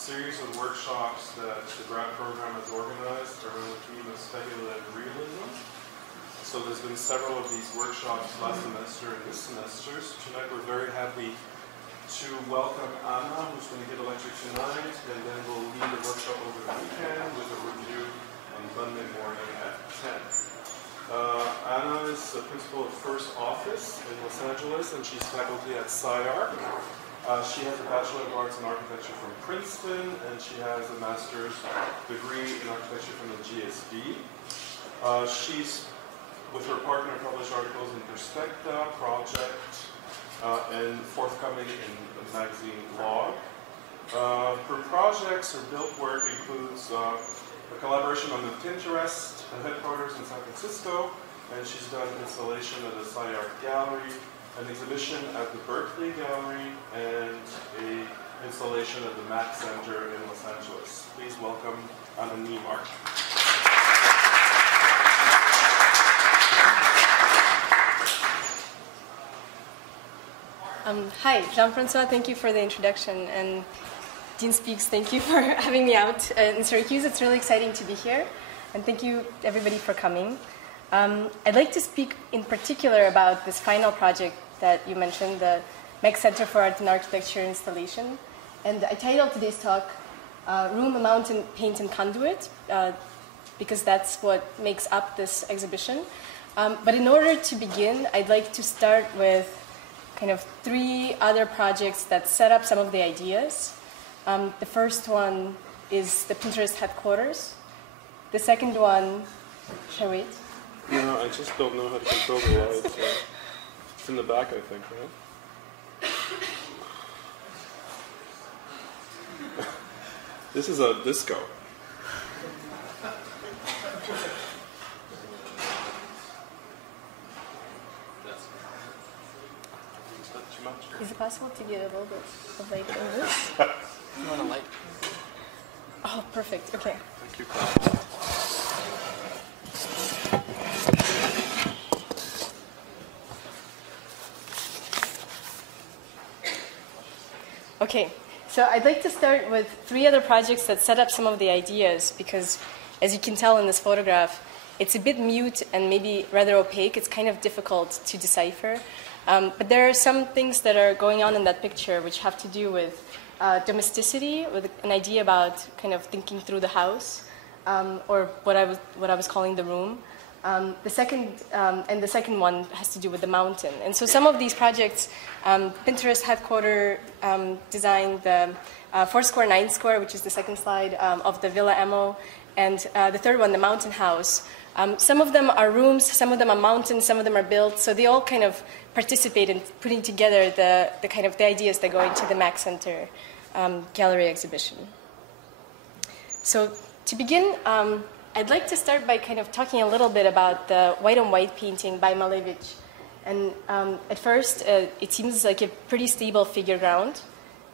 series of workshops that the grant program has organized around the theme of speculative realism. So there's been several of these workshops last semester and this semester. So tonight we're very happy to welcome Anna, who's going to give a lecture tonight, and then we'll lead the workshop over the weekend with a review on Monday morning at 10. Anna is the principal of First Office in Los Angeles, and she's faculty at Sci-ARC. She has a Bachelor of Arts in Architecture from Princeton, and she has a master's degree in architecture from the GSB. She's, with her partner, published articles in Perspectival, Project, and forthcoming in the magazine Log. Her projects, her built work includes a collaboration on the Pinterest headquarters in San Francisco, and she's done installation at the Sci-ARC Gallery, an exhibition at the Berkeley Gallery, and an installation at the MAK Center in Los Angeles. Please welcome Anna Neimark. Hi, Jean-Francois, thank you for the introduction, and Dean Speaks, thank you for having me out in Syracuse. It's really exciting to be here, and thank you everybody for coming. I'd like to speak in particular about this final project that you mentioned, the MAK Center for Art and Architecture installation. And I titled today's talk, Room, Mountain, Paint, and Conduit, because that's what makes up this exhibition. But in order to begin, I'd like to start with kind of three other projects that set up some of the ideas. The first one is the Pinterest headquarters. The second one, shall I wait? No, I just don't know how to control the lights. It's in the back, I think, right? This is a disco. Is it possible to get a little bit of light in this? You want a light? Oh, perfect. Okay. Thank you. Okay, so I'd like to start with three other projects that set up some of the ideas, because as you can tell in this photograph, it's a bit mute and maybe rather opaque. It's kind of difficult to decipher. But there are some things that are going on in that picture which have to do with domesticity, with an idea about kind of thinking through the house, or what I was calling the room. The second one has to do with the mountain. And so some of these projects, Pinterest headquarter design, the 4 square, 9 square, which is the second slide of the Villa Emo, and the third one, the mountain house. Some of them are rooms, some of them are mountains, some of them are built. So they all kind of participate in putting together the kind of the ideas that go into the MAK Center gallery exhibition. So to begin, I'd like to start by kind of talking a little bit about the white on white painting by Malevich. And at first, it seems like a pretty stable figure ground.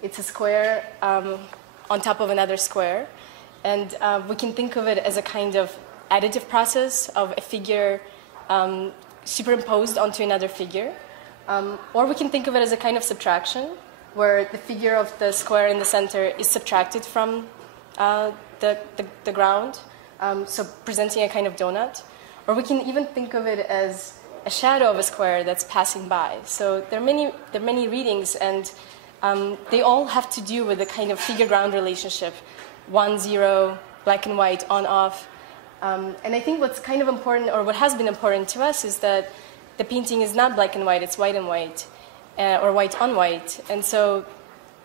It's a square on top of another square. And we can think of it as a kind of additive process of a figure superimposed onto another figure. Or we can think of it as a kind of subtraction, where the figure of the square in the center is subtracted from the ground. So presenting a kind of donut. Or we can even think of it as a shadow of a square that's passing by. So there are many readings, and they all have to do with the kind of figure-ground relationship, 1, 0, black and white, on, off. And I think what's kind of important, or what has been important to us, is that the painting is not black and white, it's white and white, or white on white. And so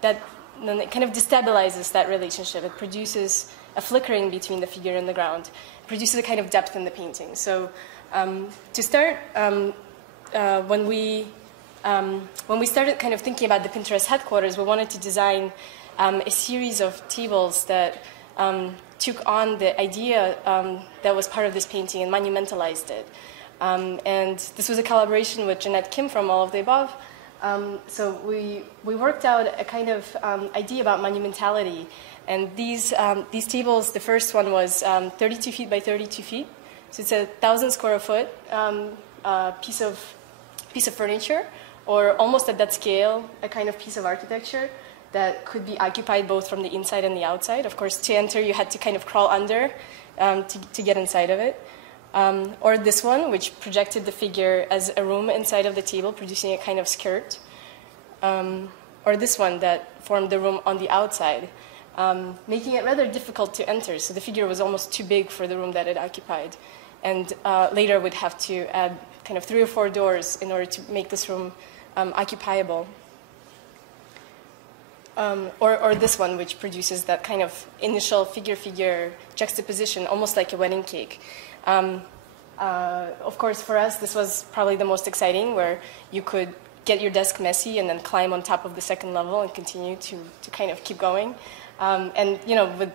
that it kind of destabilizes that relationship. It produces a flickering between the figure and the ground, produces a kind of depth in the painting. So to start, when we started kind of thinking about the Pinterest headquarters, we wanted to design a series of tables that took on the idea that was part of this painting and monumentalized it. And this was a collaboration with Jeanette Kim from All of the Above. So we worked out a kind of idea about monumentality. And these tables, the first one was 32 feet by 32 feet. So it's a 1,000 square foot piece of furniture, or almost at that scale, a kind of piece of architecture. that could be occupied both from the inside and the outside. Of course, to enter, you had to kind of crawl under to get inside of it. Or this one, which projected the figure as a room inside of the table, producing a kind of skirt. Or this one that formed the room on the outside, making it rather difficult to enter. So the figure was almost too big for the room that it occupied. And later would have to add kind of 3 or 4 doors in order to make this room occupiable. Or this one, which produces that kind of initial figure-figure juxtaposition, almost like a wedding cake. Of course, for us, this was probably the most exciting, where you could get your desk messy and then climb on top of the second level and continue to kind of keep going. And, you know, with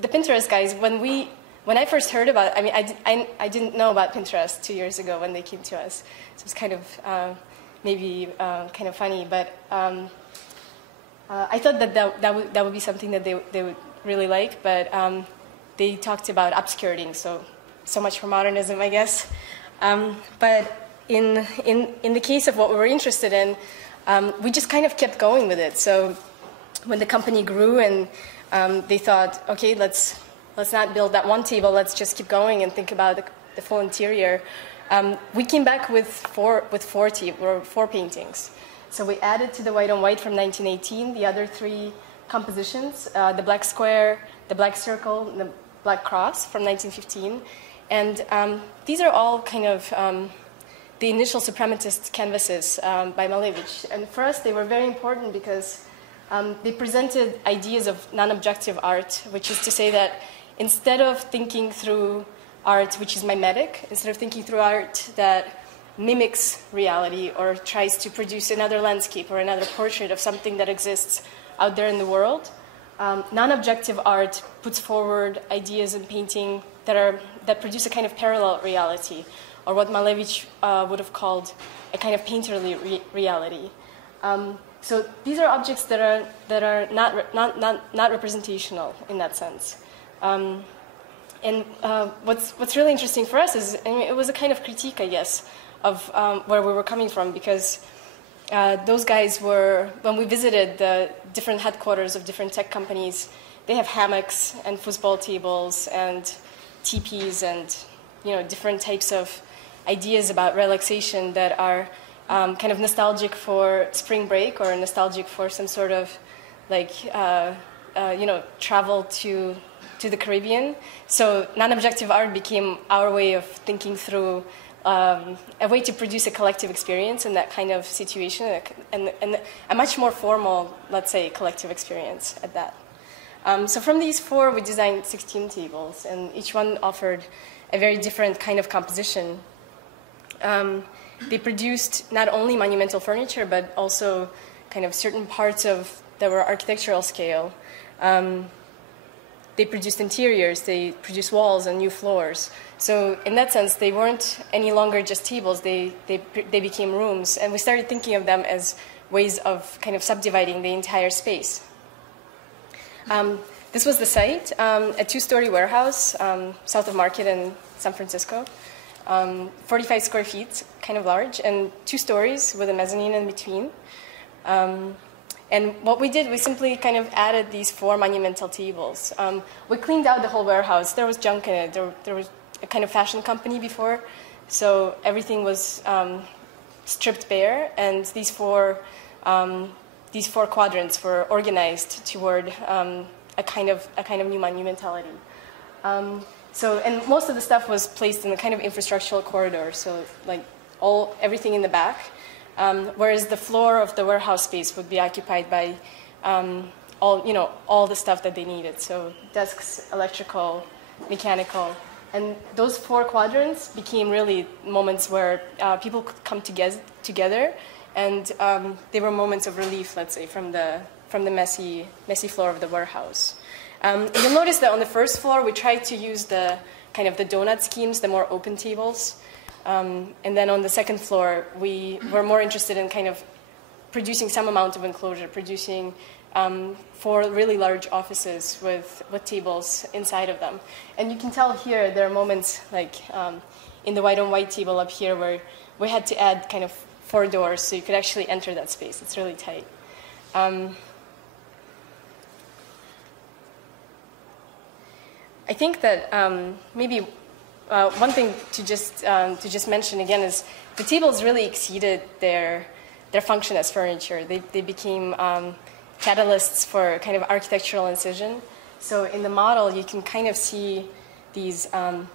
the Pinterest guys, when I first heard about it, I mean, I didn't know about Pinterest 2 years ago when they came to us. So it's kind of maybe kind of funny, but I thought that would be something that they would really like, but they talked about obscurating, so much for modernism, I guess. But in the case of what we were interested in, we just kind of kept going with it. So when the company grew and they thought, okay, let's not build that one table, let's just keep going and think about the full interior. We came back with four paintings. So we added to the white on white from 1918 the other 3 compositions, the black square, the black circle, and the black cross from 1915. And these are all kind of the initial suprematist canvases by Malevich. And for us, they were very important because they presented ideas of non-objective art, which is to say that instead of thinking through art which is mimetic, instead of thinking through art that mimics reality or tries to produce another landscape or another portrait of something that exists out there in the world, non-objective art puts forward ideas in painting that produce a kind of parallel reality, or what Malevich would have called a kind of painterly reality. So these are objects that are not representational in that sense. And what's really interesting for us is, I mean, it was a kind of critique, I guess, of where we were coming from, because those guys were, when we visited the different headquarters of different tech companies, they have hammocks and foosball tables and teepees and, you know, different types of ideas about relaxation that are kind of nostalgic for spring break or nostalgic for some sort of like travel to the Caribbean. So non-objective art became our way of thinking through a way to produce a collective experience in that kind of situation, and a much more formal, let's say, collective experience at that. So from these 4, we designed 16 tables, and each one offered a very different kind of composition. They produced not only monumental furniture, but also kind of certain parts that were architectural scale. They produced interiors, they produced walls and new floors. So in that sense, they weren't any longer just tables, they became rooms. And we started thinking of them as ways of kind of subdividing the entire space. This was the site, a 2-story warehouse south of Market in San Francisco. 45 square feet, kind of large, and 2 stories with a mezzanine in between. And what we did, we simply kind of added these 4 monumental tables. We cleaned out the whole warehouse. There was junk in it. There was a kind of fashion company before, so everything was stripped bare, and these four quadrants were organized toward a kind of new monumentality. And most of the stuff was placed in a kind of infrastructural corridor, so like everything in the back. Whereas the floor of the warehouse space would be occupied by all the stuff that they needed. So desks, electrical, mechanical. And those 4 quadrants became really moments where people could come together, and they were moments of relief, let's say, from the messy floor of the warehouse. You'll notice that on the first floor, we tried to use the kind of the donut schemes, the more open tables. And then on the second floor, we were more interested in kind of producing some amount of enclosure, producing 4 really large offices with tables inside of them. And you can tell here there are moments like in the white on white table up here where we had to add kind of 4 doors so you could actually enter that space. It's really tight. I think that maybe one thing to just mention again is the tables really exceeded their function as furniture. They became catalysts for kind of architectural incision. So in the model, you can kind of see these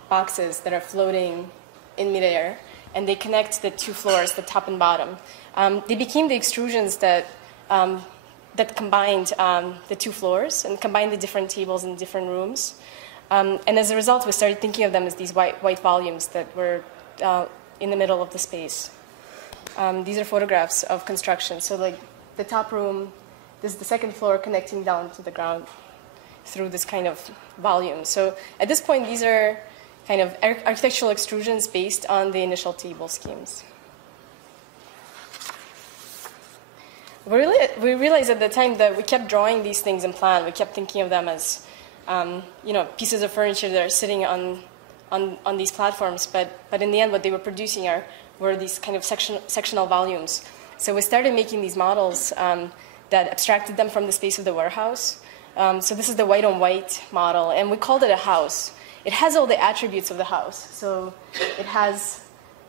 boxes that are floating in midair, and they connect the two floors, the top and bottom. They became the extrusions that combined the two floors and combined the different tables in different rooms. And as a result, we started thinking of them as these white volumes that were in the middle of the space. These are photographs of construction. So like the top room, this is the second floor connecting down to the ground through this kind of volume. So at this point, these are kind of architectural extrusions based on the initial table schemes. We realized at the time that we kept drawing these things in plan. We kept thinking of them as pieces of furniture that are sitting on these platforms. But in the end, what they were producing were these kind of sectional volumes. So we started making these models that abstracted them from the space of the warehouse. So this is the white-on-white model, and we called it a house. It has all the attributes of the house. So it has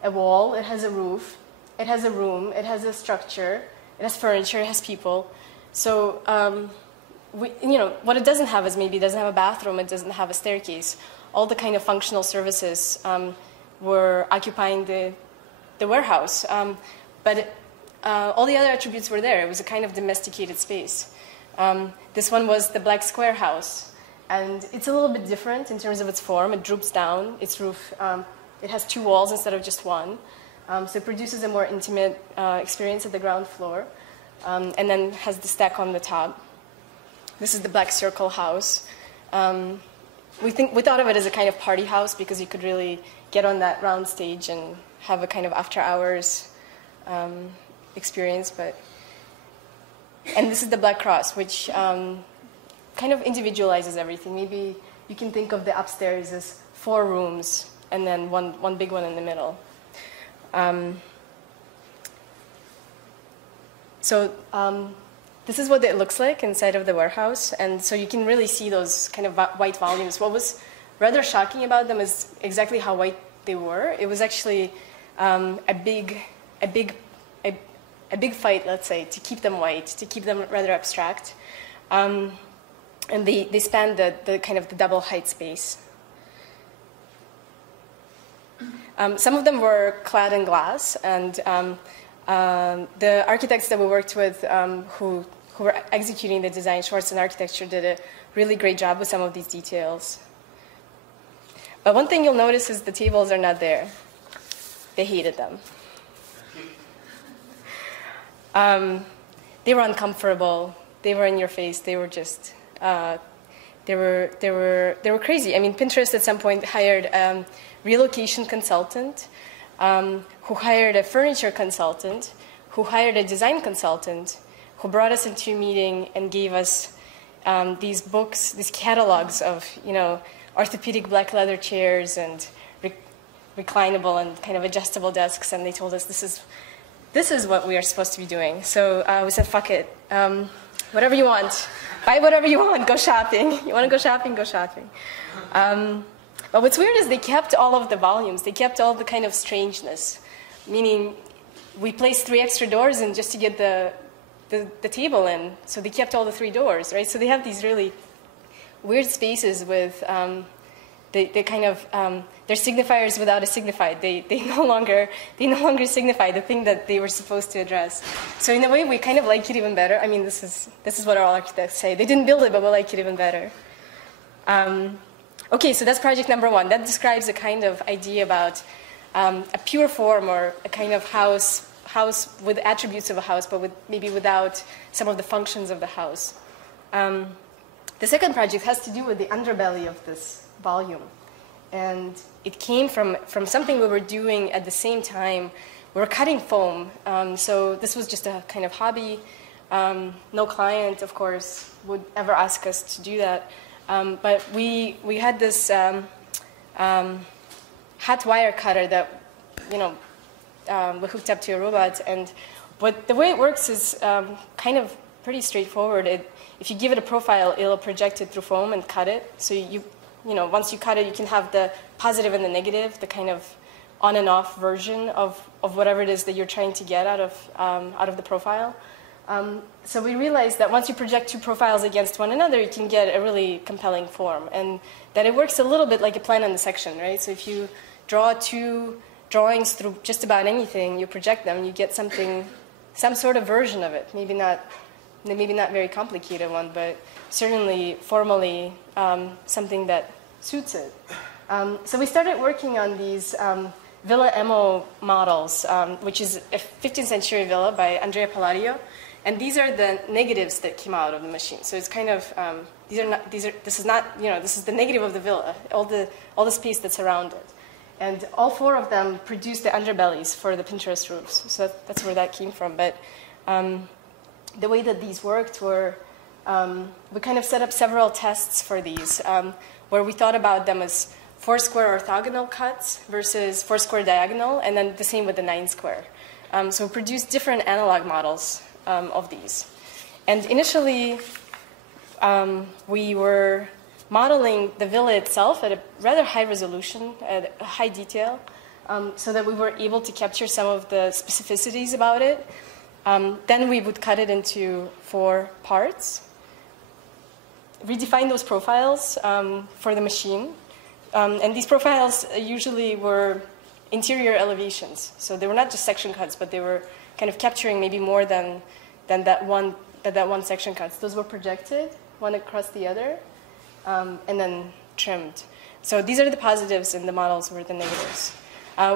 a wall, it has a roof, it has a room, it has a structure, it has furniture, it has people. So what it doesn't have is maybe it doesn't have a bathroom, it doesn't have a staircase. All the kind of functional services were occupying the warehouse. But all the other attributes were there. It was a kind of domesticated space. This one was the black square house. And it's a little bit different in terms of its form. It droops down. Its roof, it has two walls instead of just one. So it produces a more intimate experience at the ground floor. And then has the stack on the top. This is the black circle house. We thought of it as a kind of party house because you could really get on that round stage and have a kind of after hours experience. And this is the black cross, which kind of individualizes everything. Maybe you can think of the upstairs as 4 rooms and then one big one in the middle. This is what it looks like inside of the warehouse. And so you can really see those kind of white volumes. What was rather shocking about them is exactly how white they were. It was actually a big fight, let's say, to keep them white, to keep them rather abstract. And they span the kind of the double height space. Some of them were clad in glass, and the architects that we worked with who were executing the design, Schwartz and Architecture, did a really great job with some of these details. But one thing you'll notice is the tables are not there. They hated them. They were uncomfortable. They were in your face. They were just, they were crazy. I mean, Pinterest at some point hired a relocation consultant, who hired a furniture consultant, who hired a design consultant, who brought us into a meeting and gave us these books, these catalogs of, orthopedic black leather chairs and reclinable and kind of adjustable desks, and they told us this is what we are supposed to be doing. So we said, fuck it. Whatever you want. Buy whatever you want. Go shopping. You want to go shopping? Go shopping. But what's weird is they kept all of the volumes. They kept all the kind of strangeness, meaning we placed 3 extra doors in just to get the table in. So they kept all the 3 doors, right? So they have these really weird spaces with they kind of they're signifiers without a signified. They no longer signify the thing that they were supposed to address. So in a way, we kind of like it even better. I mean, this is what our architects say. They didn't build it, but we like it even better. Okay, so that's project number 1. That describes a kind of idea about a pure form or a kind of house with attributes of a house, but maybe without some of the functions of the house. The second project has to do with the underbelly of this volume. And it came from something we were doing at the same time. We were cutting foam. So this was just a kind of hobby. No client, of course, would ever ask us to do that. But we had this hot wire cutter that, we hooked up to a robot. And the way it works is kind of pretty straightforward. If you give it a profile, it'll project it through foam and cut it. So once you cut it, you can have the positive and the negative, the kind of on and off version of whatever it is that you're trying to get out of the profile. So we realized that once you project two profiles against one another, you can get a really compelling form, and that it works a little bit like a plan on the section, right? So if you draw two drawings through just about anything, you project them, you get some sort of version of it. Maybe not very complicated one, but certainly formally something that suits it. So we started working on these Villa Emo models, which is a 15th century villa by Andrea Palladio. And these are the negatives that came out of the machine. So it's kind of, this is the negative of the villa, all the space that's around it. And all four of them produce the underbellies for the Pinterest roofs. So that's where that came from. But the way that these worked were, we kind of set up several tests for these, where we thought about them as 4 square orthogonal cuts versus 4 square diagonal, and then the same with the 9 square. So we produced different analog models of these. And initially, we were modeling the villa itself at a rather high resolution, at a high detail, so that we were able to capture some of the specificities about it. Then we would cut it into 4 parts, redefine those profiles for the machine. And these profiles usually were interior elevations. So they were not just section cuts, but they were kind of capturing maybe more than that one section cuts. Those were projected, one across the other, and then trimmed. So these are the positives, and the models were the negatives.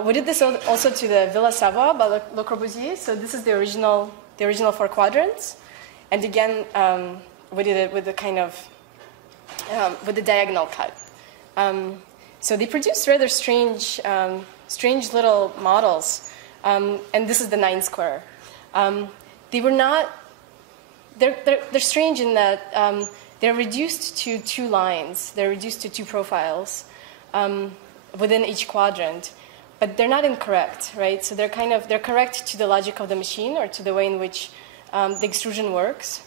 We did this also to the Villa Savoie by Le Corbusier. So this is the original 4 quadrants. And again, we did it with the kind of, with the diagonal cut. So they produced rather strange little models. And this is the 9 square. They were not, they're strange in that they're reduced to 2 lines. They're reduced to 2 profiles within each quadrant. But they're not incorrect, right? So they're correct to the logic of the machine, or to the way in which the extrusion works.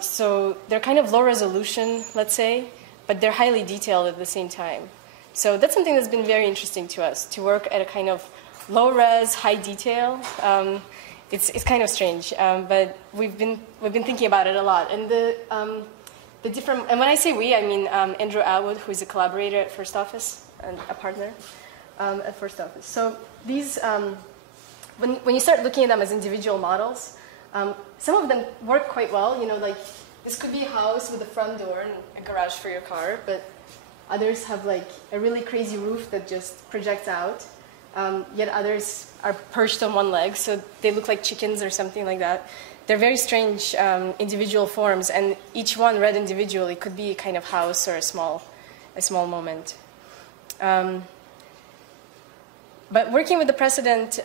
So they're kind of low resolution, let's say, but they're highly detailed at the same time. So that's something that's been very interesting to us, to work at a kind of low res, high detail. It's kind of strange, but we've been thinking about it a lot. And the different, and when I say we, I mean Andrew Atwood, who is a collaborator at First Office and a partner at First Office. So these, when you start looking at them as individual models, some of them work quite well. Like this could be a house with a front door and a garage for your car, but others have like a really crazy roof that just projects out. Yet others are perched on one leg, so they look like chickens or something like that. They're very strange individual forms, and each one read individually could be a kind of house or a small moment. But working with the Precedent,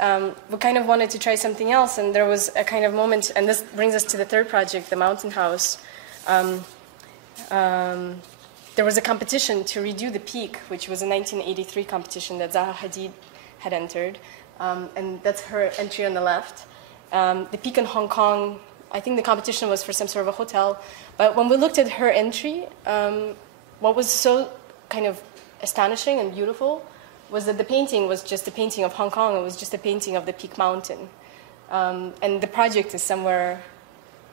we kind of wanted to try something else, and there was a kind of moment, and this brings us to the third project, the Mountain House. There was a competition to redo the Peak, which was a 1983 competition that Zaha Hadid had entered, and that's her entry on the left. The Peak in Hong Kong, I think the competition was for some sort of a hotel, but when we looked at her entry, what was so kind of astonishing and beautiful was that the painting was just a painting of Hong Kong. It was just a painting of the Peak Mountain, and the project is somewhere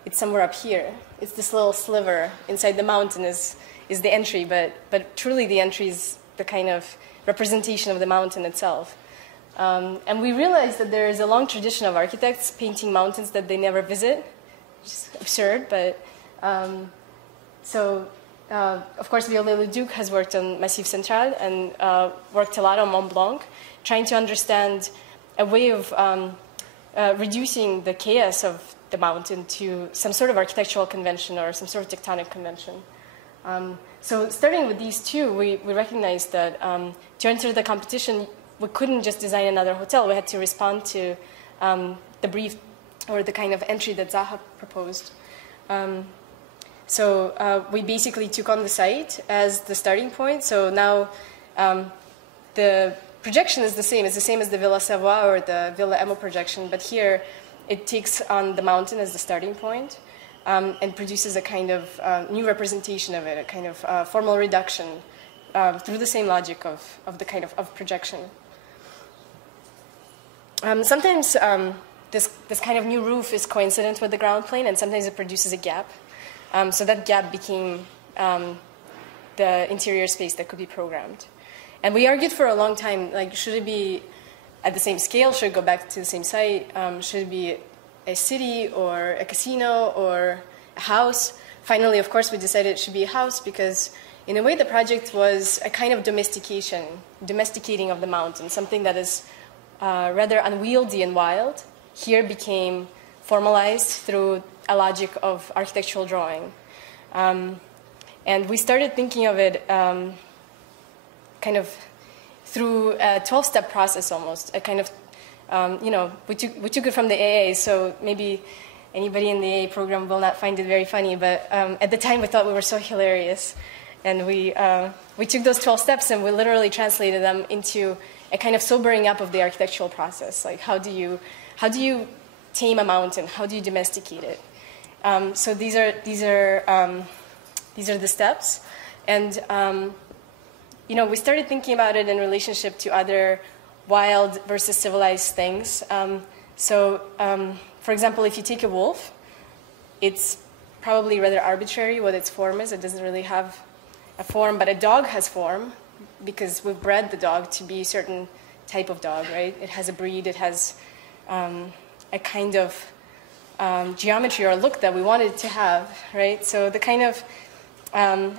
up here. It's this little sliver inside the mountain is the entry, but truly the entry is the kind of representation of the mountain itself. And we realized that there is a long tradition of architects painting mountains that they never visit, which is absurd, but of course, Viollet-le-Duc has worked on Massif Central and worked a lot on Mont Blanc, trying to understand a way of reducing the chaos of the mountain to some sort of architectural convention or some sort of tectonic convention. So starting with these two, we recognized that to enter the competition, we couldn't just design another hotel. We had to respond to the brief or the kind of entry that Zaha proposed. So we basically took on the site as the starting point. So now the projection is the same. It's the same as the Villa Savoie or the Villa Emo projection, but here it takes on the mountain as the starting point and produces a kind of new representation of it, a kind of formal reduction through the same logic of the kind of projection. Sometimes this kind of new roof is coincident with the ground plane, and sometimes it produces a gap. So that gap became the interior space that could be programmed. And we argued for a long time, like, should it be at the same scale? Should it go back to the same site? Should it be a city or a casino or a house? Finally, of course, we decided it should be a house because, in a way, the project was a kind of domesticating of the mountain, something that is rather unwieldy and wild. Here became formalized through a logic of architectural drawing. And we started thinking of it kind of through a 12-step process almost, a kind of, we took it from the AA, so maybe anybody in the AA program will not find it very funny, but at the time we thought we were so hilarious. And we took those 12 steps and we literally translated them into a kind of sobering up of the architectural process. Like, how do you tame a mountain? How do you domesticate it? So these are the steps. And we started thinking about it in relationship to other wild versus civilized things. For example, if you take a wolf, it's probably rather arbitrary what its form is. It doesn't really have a form, but a dog has form because we've bred the dog to be a certain type of dog, right? It has a breed, it has a kind of geometry or look that we wanted it to have, right? So the kind of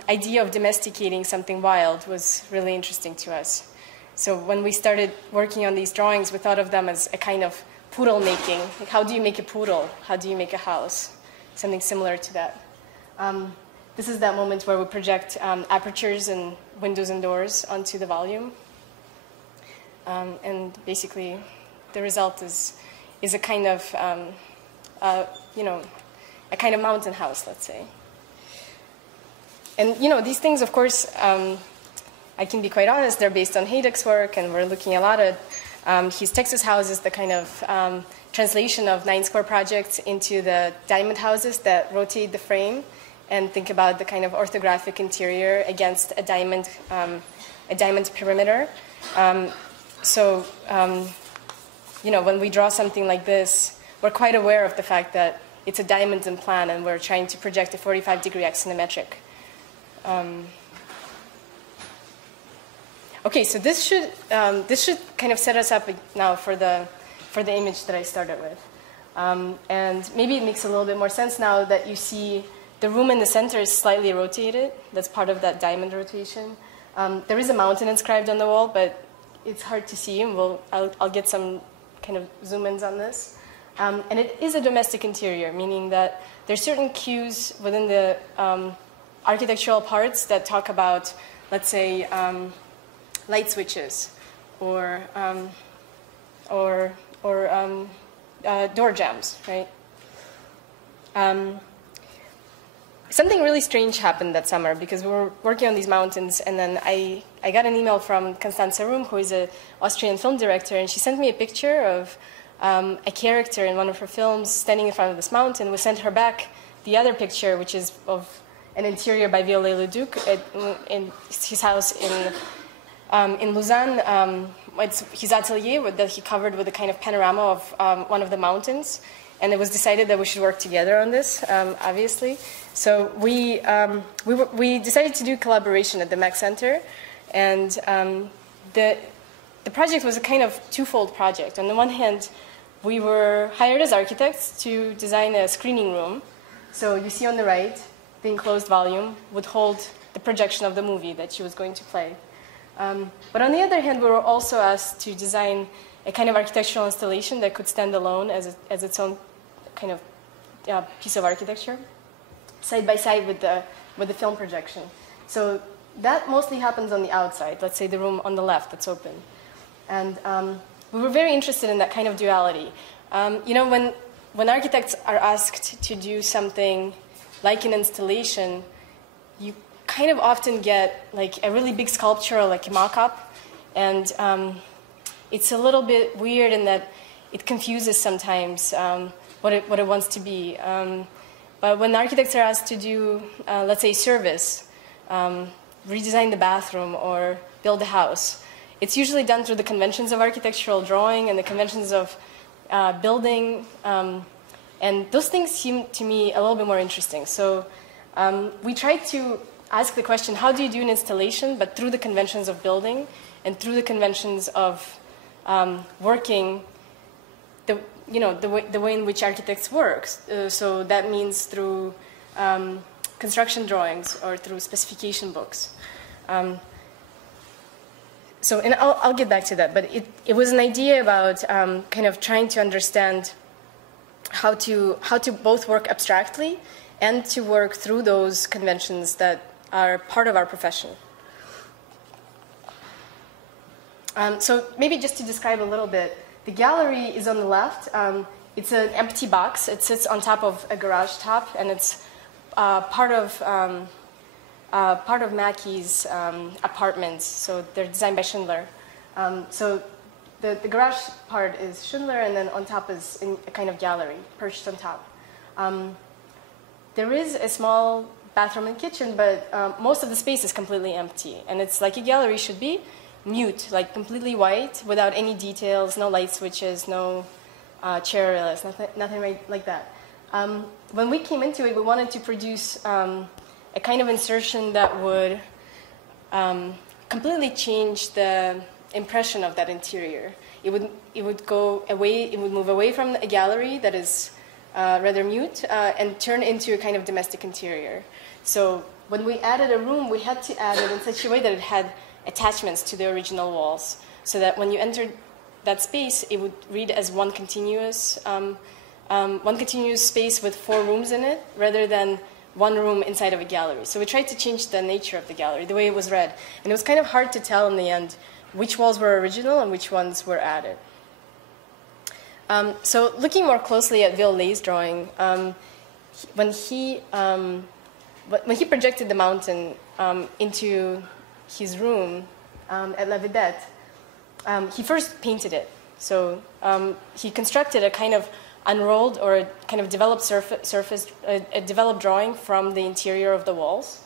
idea of domesticating something wild was really interesting to us. So when we started working on these drawings, we thought of them as a kind of poodle making. Like, how do you make a poodle? How do you make a house? Something similar to that. This is that moment where we project apertures and windows and doors onto the volume. And basically, the result is a kind of, a kind of mountain house, let's say. And, these things, of course, I can be quite honest, they're based on Hayduk's work, and we're looking a lot at his Texas houses, the kind of translation of 9 square projects into the diamond houses that rotate the frame and think about the kind of orthographic interior against a diamond perimeter. When we draw something like this, we're quite aware of the fact that it's a diamond in plan, and we're trying to project a 45-degree axonometric. Okay, so this should kind of set us up now for the image that I started with, and maybe it makes a little bit more sense now that you see the room in the center is slightly rotated. That's part of that diamond rotation. There is a mountain inscribed on the wall, but it's hard to see, and I'll get some kind of zoom-ins on this. And it is a domestic interior, meaning that there's certain cues within the architectural parts that talk about, let's say, light switches or door jambs, right? Something really strange happened that summer because we were working on these mountains, and then I got an email from Constanze Rum, who is an Austrian film director, and she sent me a picture of a character in one of her films standing in front of this mountain. We sent her back the other picture, which is of an interior by Viollet-le-Duc in his house in Lausanne. It's his atelier that he covered with a kind of panorama of one of the mountains. And it was decided that we should work together on this, obviously. So we decided to do collaboration at the MAK Center. And the project was a kind of twofold project. On the one hand, we were hired as architects to design a screening room. So you see on the right, the enclosed volume would hold the projection of the movie that she was going to play. But on the other hand, we were also asked to design a kind of architectural installation that could stand alone as its own kind of piece of architecture, side by side with the film projection. So that mostly happens on the outside. Let's say the room on the left that's open, and we were very interested in that kind of duality. When architects are asked to do something like an installation, you kind of often get like a really big sculpture or like a mock-up, and it's a little bit weird in that it confuses sometimes what it wants to be. But when architects are asked to do, let's say, service, redesign the bathroom or build a house. It's usually done through the conventions of architectural drawing and the conventions of building, and those things seem to me a little bit more interesting. So we tried to ask the question, how do you do an installation, but through the conventions of building and through the conventions of working, the way in which architects work. So that means through construction drawings or through specification books. And I'll get back to that, but it was an idea about kind of trying to understand how to both work abstractly and to work through those conventions that are part of our profession. So maybe just to describe a little bit, the gallery is on the left. It's an empty box. It sits on top of a garage top, and it's part of Mackey's apartments. So they're designed by Schindler. So the garage part is Schindler, and then on top is a kind of gallery perched on top. There is a small bathroom and kitchen, but most of the space is completely empty. And it's like a gallery should be, mute, like completely white, without any details, no light switches, no chair rails, nothing like that. When we came into it, we wanted to produce a kind of insertion that would completely change the impression of that interior. It would go away. It would move away from a gallery that is rather mute and turn into a kind of domestic interior. So when we added a room, we had to add it in such a way that it had attachments to the original walls, so that when you entered that space, it would read as one continuous space with 4 rooms in it, rather than one room inside of a gallery. So we tried to change the nature of the gallery, the way it was read. And it was kind of hard to tell in the end which walls were original and which ones were added. So looking more closely at Violet's drawing, when he projected the mountain into his room at La Vedette, he first painted it. So he constructed a kind of unrolled or a kind of developed a developed drawing from the interior of the walls,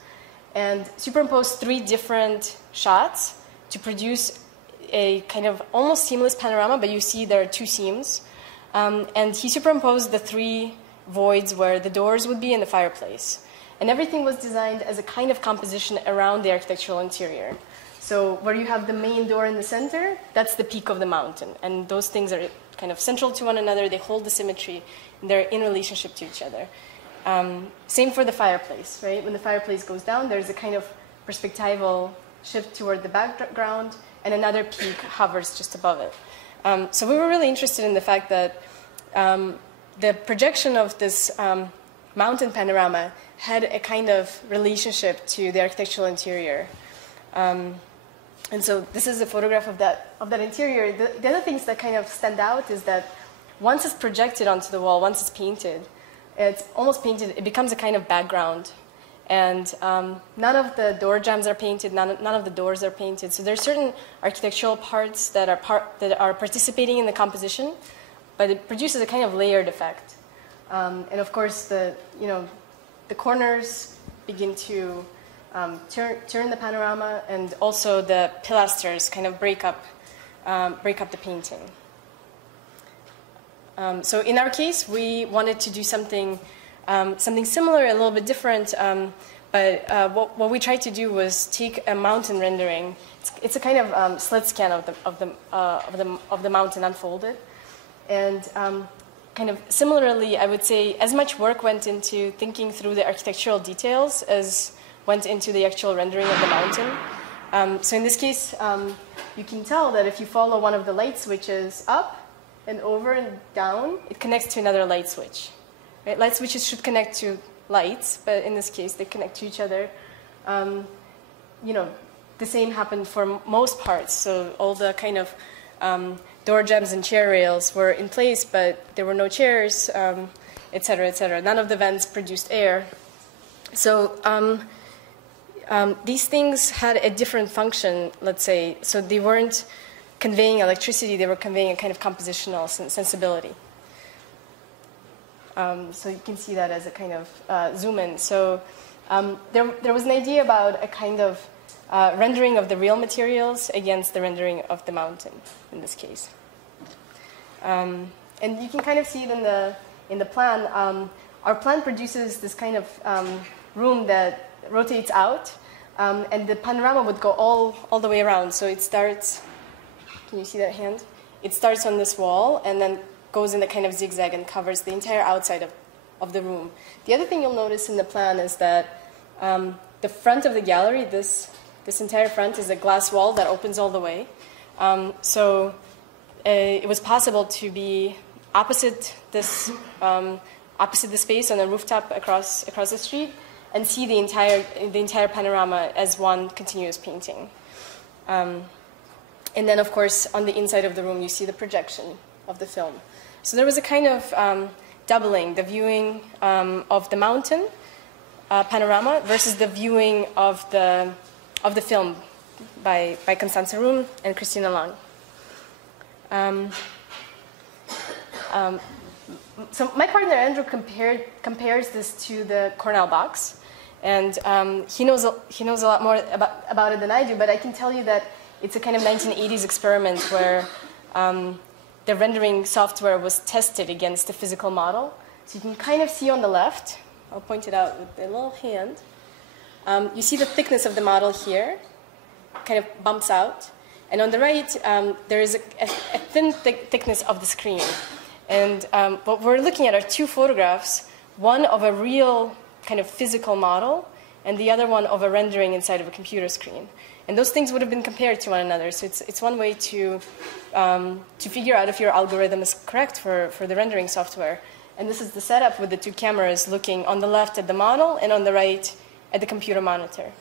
and superimposed 3 different shots to produce a kind of almost seamless panorama, but you see there are 2 seams. And he superimposed the 3 voids where the doors would be and the fireplace. And everything was designed as a kind of composition around the architectural interior. So where you have the main door in the center, that's the peak of the mountain. And those things are kind of central to one another. They hold the symmetry. And they're in relationship to each other. Same for the fireplace, right? When the fireplace goes down, there's a kind of perspectival shift toward the background, and another peak hovers just above it. So we were really interested in the fact that the projection of this mountain panorama had a kind of relationship to the architectural interior. And so this is a photograph of that interior. The other things that kind of stand out is that once it's projected onto the wall, once it's almost painted, it becomes a kind of background. And none of the door jambs are painted, none of the doors are painted. So there are certain architectural parts that are participating in the composition, but it produces a kind of layered effect. And of course, the corners begin to turn the panorama, and also the pilasters kind of break up the painting. So in our case, we wanted to do something similar, a little bit different. But what we tried to do was take a mountain rendering. It's a kind of slit scan of the mountain unfolded, and kind of similarly, I would say as much work went into thinking through the architectural details as went into the actual rendering of the mountain. So in this case, you can tell that if you follow one of the light switches up and over and down, it connects to another light switch. Right? Light switches should connect to lights, but in this case, they connect to each other. The same happened for most parts. So all the kind of door jambs and chair rails were in place, but there were no chairs, et cetera, et cetera. None of the vents produced air. So these things had a different function, let's say. So they weren't conveying electricity, they were conveying a kind of compositional sensibility. So you can see that as a kind of zoom in. So there was an idea about a kind of rendering of the real materials against the rendering of the mountain, in this case. And you can kind of see it in the plan. Our plan produces this kind of room that rotates out, and the panorama would go all the way around. So it starts, can you see that hand? It starts on this wall and then goes in a kind of zigzag and covers the entire outside of the room. The other thing you'll notice in the plan is that the front of the gallery, this entire front, is a glass wall that opens all the way. So it was possible to be opposite the space on a rooftop across the street and see the entire panorama as one continuous painting. And then, of course, on the inside of the room, you see the projection of the film. So there was a kind of doubling, the viewing of the mountain panorama versus the viewing of the film by Constanze Room and Christina Lang. So my partner Andrew compares this to the Cornell box, and he knows a lot more about it than I do. But I can tell you that it's a kind of 1980s experiment where the rendering software was tested against the physical model. So you can kind of see on the left. I'll point it out with a little hand. You see the thickness of the model here, kind of bumps out. And on the right, there is a thin thickness of the screen. And what we're looking at are two photographs, one of a real kind of physical model, and the other one of a rendering inside of a computer screen. And those things would have been compared to one another. So it's one way to figure out if your algorithm is correct for the rendering software. And this is the setup with the two cameras looking on the left at the model and on the right at the computer monitor.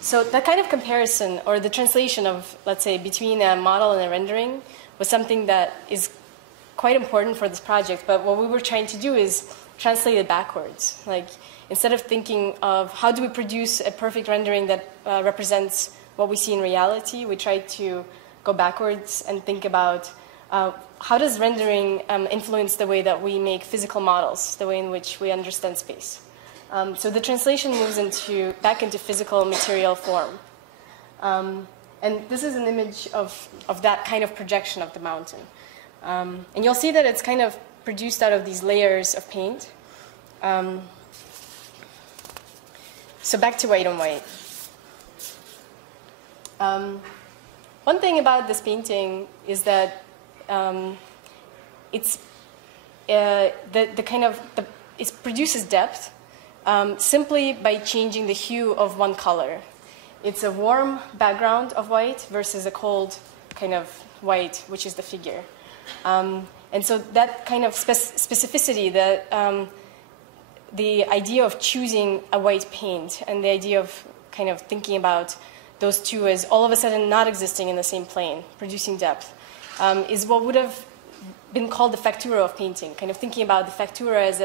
So that kind of comparison, or the translation of, let's say, between a model and a rendering, was something that is quite important for this project. But what we were trying to do is translate it backwards. Like, instead of thinking of how do we produce a perfect rendering that represents what we see in reality, we tried to go backwards and think about how does rendering influence the way that we make physical models, the way in which we understand space. So the translation moves back into physical material form. And this is an image of that kind of projection of the mountain. And you'll see that it's kind of produced out of these layers of paint. So back to white on white. One thing about this painting is that it produces depth simply by changing the hue of one color. It's a warm background of white versus a cold kind of white, which is the figure. And so that kind of specificity, the idea of choosing a white paint and the idea of kind of thinking about those two as all of a sudden not existing in the same plane, producing depth, is what would have been called the factura of painting, kind of thinking about the factura as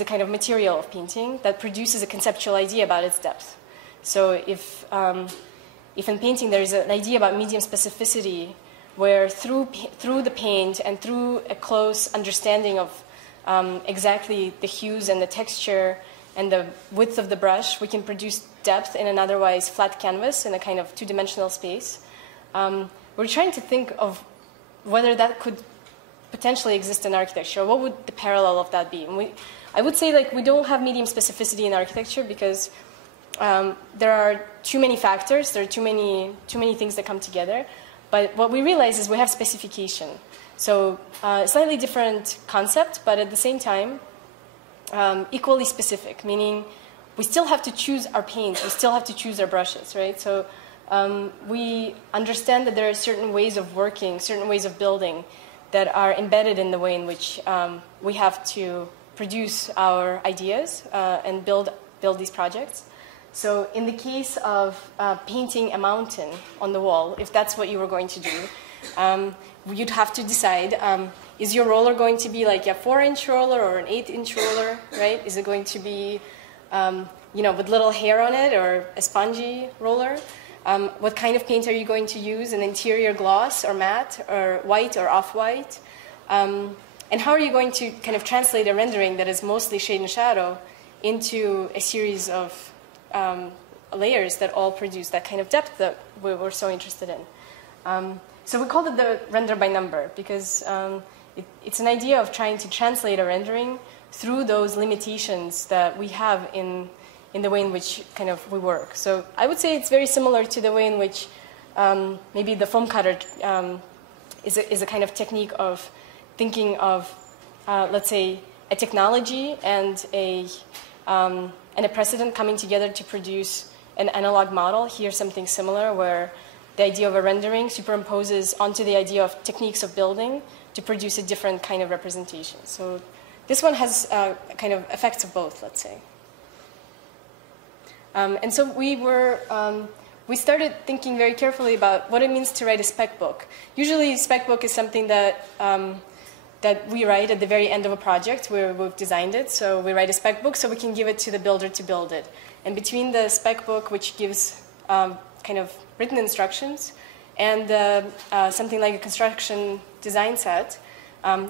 a kind of material of painting that produces a conceptual idea about its depth. So if in painting there is an idea about medium specificity, where through the paint and through a close understanding of exactly the hues and the texture and the width of the brush, we can produce depth in an otherwise flat canvas in a kind of two-dimensional space. We're trying to think of whether that could potentially exist in architecture. What would the parallel of that be? And I would say, like, we don't have medium specificity in architecture because there are too many factors, there are too many things that come together. But what we realize is we have specification. So a slightly different concept, but at the same time, equally specific, meaning we still have to choose our paints, we still have to choose our brushes, right? So we understand that there are certain ways of working, certain ways of building that are embedded in the way in which we have to produce our ideas and build these projects. So in the case of painting a mountain on the wall, if that's what you were going to do, you'd have to decide, is your roller going to be like a 4-inch roller or an 8-inch roller, right? Is it going to be, with little hair on it, or a spongy roller? What kind of paint are you going to use? An interior gloss or matte or white or off-white? And how are you going to kind of translate a rendering that is mostly shade and shadow into a series of layers that all produce that kind of depth that we were so interested in. So we called it the render by number because it's an idea of trying to translate a rendering through those limitations that we have in the way in which kind of we work. So I would say it's very similar to the way in which maybe the foam cutter is a kind of technique of thinking of, let's say, a technology and a precedent coming together to produce an analog model. Here's something similar where the idea of a rendering superimposes onto the idea of techniques of building to produce a different kind of representation. So this one has kind of effects of both, let's say. And so we started thinking very carefully about what it means to write a spec book. Usually a spec book is something that we write at the very end of a project where we've designed it. So we write a spec book so we can give it to the builder to build it. And between the spec book, which gives kind of written instructions, and something like a construction design set,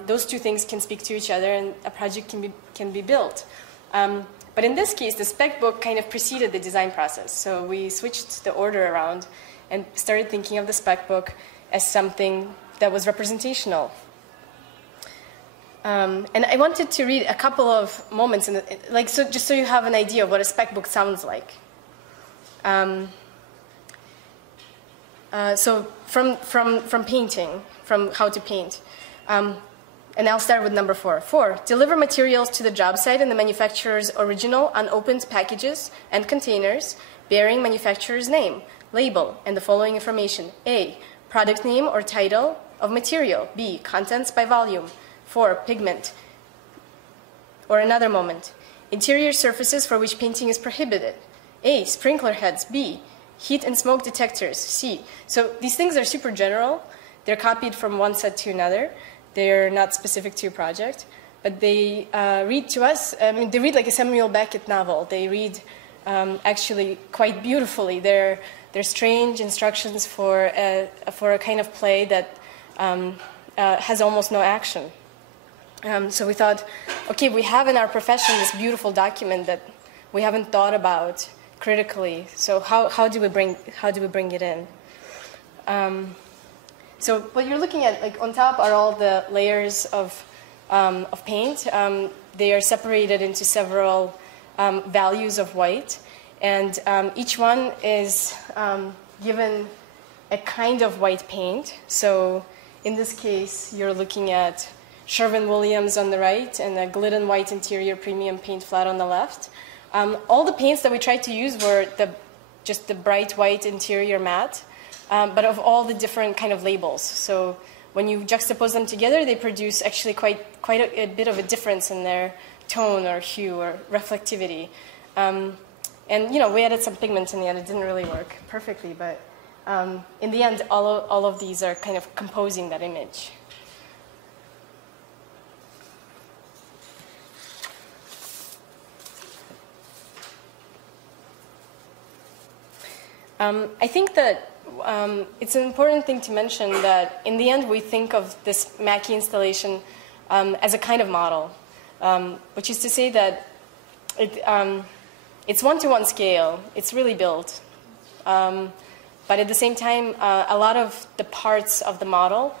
those two things can speak to each other and a project can be built. But in this case, the spec book kind of preceded the design process. So we switched the order around and started thinking of the spec book as something that was representational. And I wanted to read a couple of moments, just so you have an idea of what a spec book sounds like. So from painting, from how to paint. And I'll start with number 4. 4, deliver materials to the job site in the manufacturer's original unopened packages and containers bearing manufacturer's name, label, and the following information. A, product name or title of material. B, contents by volume. 4, pigment. Or another moment. Interior surfaces for which painting is prohibited. A, sprinkler heads. B, heat and smoke detectors. C. So these things are super general. They're copied from one set to another. They're not specific to a project, but they read to us, they read like a Samuel Beckett novel. They read actually quite beautifully. They're strange instructions for a kind of play that has almost no action. So we thought, okay, we have in our profession this beautiful document that we haven't thought about critically. So how do we bring it in? So what you're looking at, like on top, are all the layers of paint. They are separated into several values of white, and each one is given a kind of white paint. So in this case, you're looking at Sherwin-Williams on the right and a Glidden white interior premium paint flat on the left. All the paints that we tried to use were just the bright white interior matte. But of all the different kind of labels. So when you juxtapose them together, they produce actually quite a bit of a difference in their tone or hue or reflectivity. And we added some pigments in the end. It didn't really work perfectly, but in the end, all of these are kind of composing that image. I think that it's an important thing to mention that in the end we think of this MAK installation as a kind of model, which is to say that it's one-to-one scale. It's really built. But at the same time, a lot of the parts of the model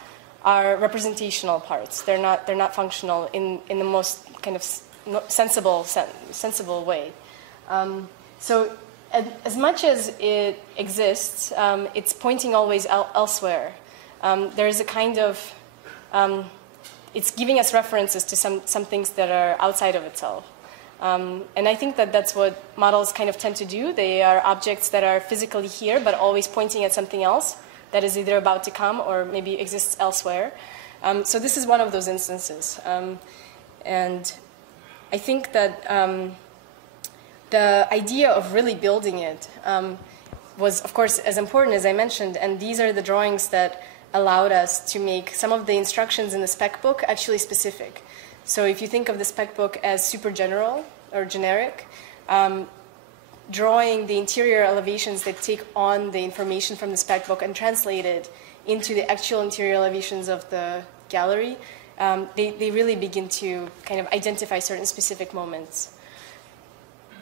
are representational parts. They're not functional in the most kind of sensible way. So as much as it exists, it's pointing always elsewhere. There is a kind of, it's giving us references to some things that are outside of itself. And I think that that's what models kind of tend to do. They are objects that are physically here, but always pointing at something else that is either about to come or maybe exists elsewhere. So this is one of those instances. And I think that the idea of really building it was, of course, as important as I mentioned, and these are the drawings that allowed us to make some of the instructions in the spec book actually specific. So if you think of the spec book as super general or generic, drawing the interior elevations that take on the information from the spec book and translate it into the actual interior elevations of the gallery, they really begin to kind of identify certain specific moments.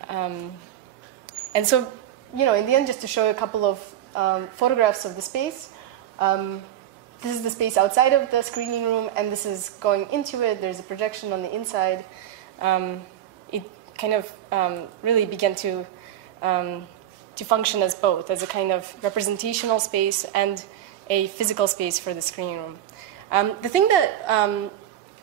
And so, you know, in the end, just to show a couple of photographs of the space. This is the space outside of the screening room, and this is going into it. There's a projection on the inside. It kind of really began to function as both, as a kind of representational space and a physical space for the screening room. The thing that,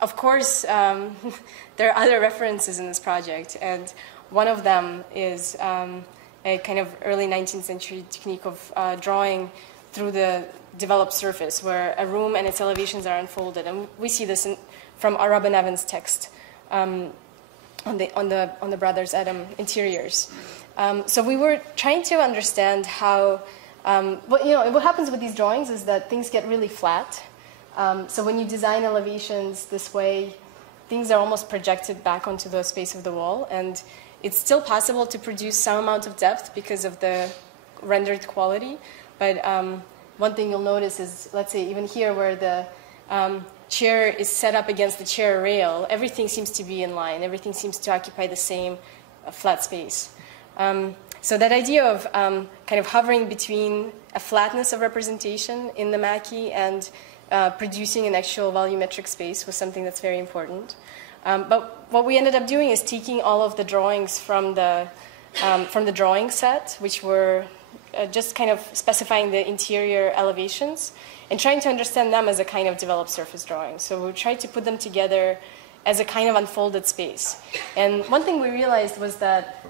of course, there are other references in this project, and one of them is a kind of early 19th century technique of drawing through the developed surface, where a room and its elevations are unfolded. And we see this from Robin Evans' text on the Brothers Adam interiors. So we were trying to understand how, what happens with these drawings is that things get really flat. So when you design elevations this way, things are almost projected back onto the space of the wall, and it's still possible to produce some amount of depth because of the rendered quality. But one thing you'll notice is, let's say, even here where the chair is set up against the chair rail, everything seems to be in line. Everything seems to occupy the same flat space. So that idea of kind of hovering between a flatness of representation in the MAK and producing an actual volumetric space was something that's very important. But what we ended up doing is taking all of the drawings from the drawing set, which were just kind of specifying the interior elevations, and trying to understand them as a kind of developed surface drawing. So we tried to put them together as a kind of unfolded space. And one thing we realized was that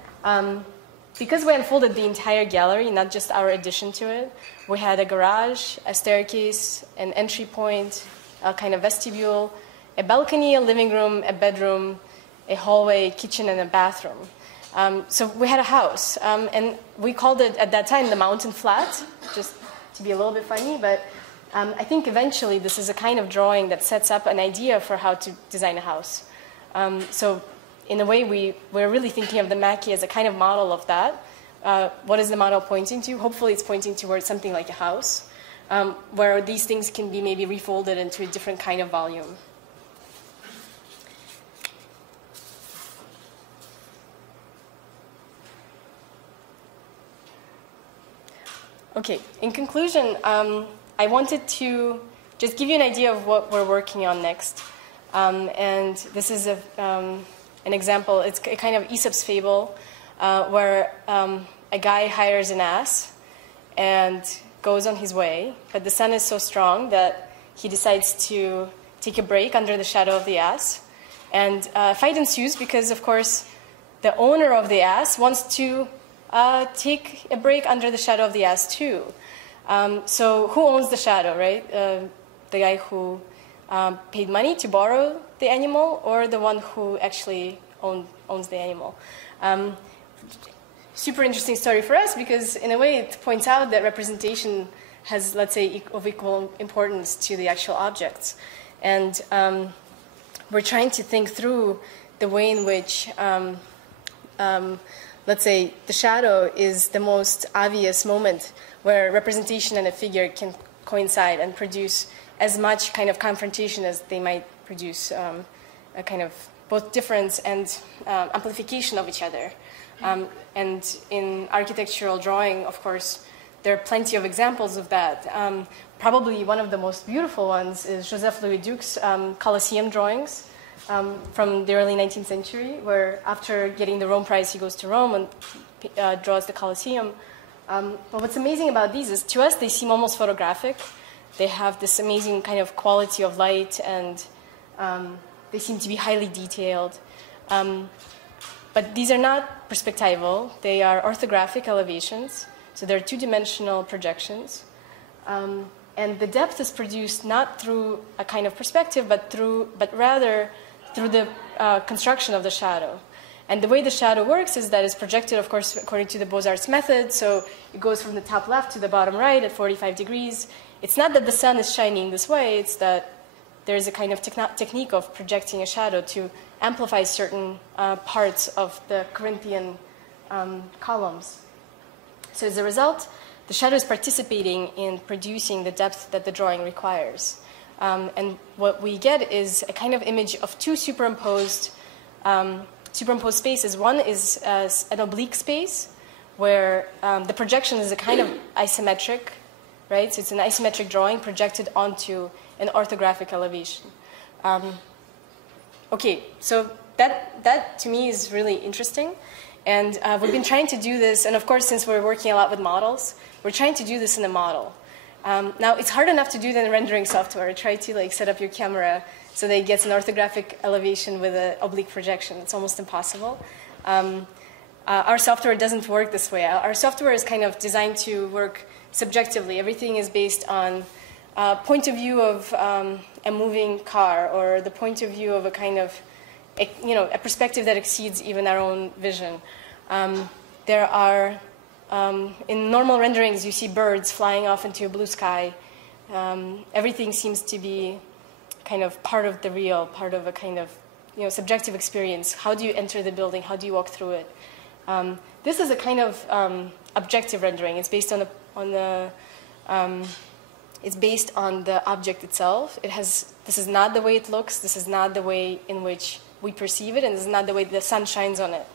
because we unfolded the entire gallery, not just our addition to it, we had a garage, a staircase, an entry point, a kind of vestibule, a balcony, a living room, a bedroom, a hallway, kitchen, and a bathroom. So we had a house, and we called it at that time the Mountain Flat, just to be a little bit funny, but I think eventually this is a kind of drawing that sets up an idea for how to design a house. So in a way, we're really thinking of the MAK as a kind of model of that. What is the model pointing to? Hopefully it's pointing towards something like a house, where these things can be maybe refolded into a different kind of volume. Okay, in conclusion, I wanted to just give you an idea of what we're working on next. And this is an example. It's a kind of Aesop's fable where a guy hires an ass and goes on his way, but the sun is so strong that he decides to take a break under the shadow of the ass. And a fight ensues because, of course, the owner of the ass wants to take a break under the shadow of the ass too. So who owns the shadow, right? The guy who paid money to borrow the animal, or the one who actually owns the animal? Super interesting story for us, because in a way it points out that representation has, let's say, of equal importance to the actual objects. And we're trying to think through the way in which let's say the shadow is the most obvious moment where representation and a figure can coincide and produce as much kind of confrontation as they might produce a kind of both difference and amplification of each other. And in architectural drawing, of course, there are plenty of examples of that. Probably one of the most beautiful ones is Joseph Louis Duc's Colosseum drawings. From the early 19th century, where after getting the Rome Prize, he goes to Rome and draws the Colosseum. But what's amazing about these is, to us, they seem almost photographic. They have this amazing kind of quality of light, and they seem to be highly detailed. But these are not perspectival. They are orthographic elevations, so they're two-dimensional projections. And the depth is produced not through a kind of perspective, but rather through the construction of the shadow. And the way the shadow works is that it's projected, of course, according to the Bozarth method. So it goes from the top left to the bottom right at 45 degrees. It's not that the sun is shining this way. It's that there's a kind of technique of projecting a shadow to amplify certain parts of the Corinthian columns. So as a result, the shadow is participating in producing the depth that the drawing requires. And what we get is a kind of image of two superimposed superimposed spaces. One is an oblique space where the projection is a kind of isometric, right? So it's an isometric drawing projected onto an orthographic elevation. Okay, so that to me is really interesting. And we've been trying to do this, and of course, since we're working a lot with models, we're trying to do this in a model. Now, it's hard enough to do that in rendering software. Try to set up your camera so that it gets an orthographic elevation with an oblique projection. It's almost impossible. Our software doesn't work this way. Our software is kind of designed to work subjectively. Everything is based on point of view of a moving car, or the point of view of a kind of, a perspective that exceeds even our own vision. There are, in normal renderings, you see birds flying off into a blue sky. Everything seems to be kind of part of the real, part of a kind of, subjective experience. How do you enter the building? How do you walk through it? This is a kind of objective rendering. It's based on it's based on the object itself. This is not the way it looks. This is not the way in which we perceive it, and this is not the way the sun shines on it.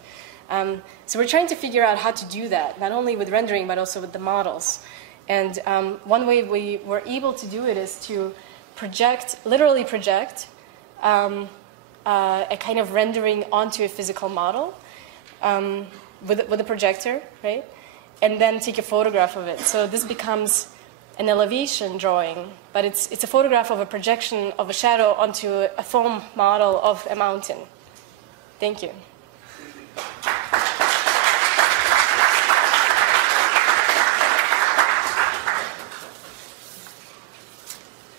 So we're trying to figure out how to do that, not only with rendering, but also with the models. And one way we were able to do it is to literally project a kind of rendering onto a physical model with a projector, right? And then take a photograph of it. So this becomes an elevation drawing, but it's a photograph of a projection of a shadow onto a foam model of a mountain. Thank you.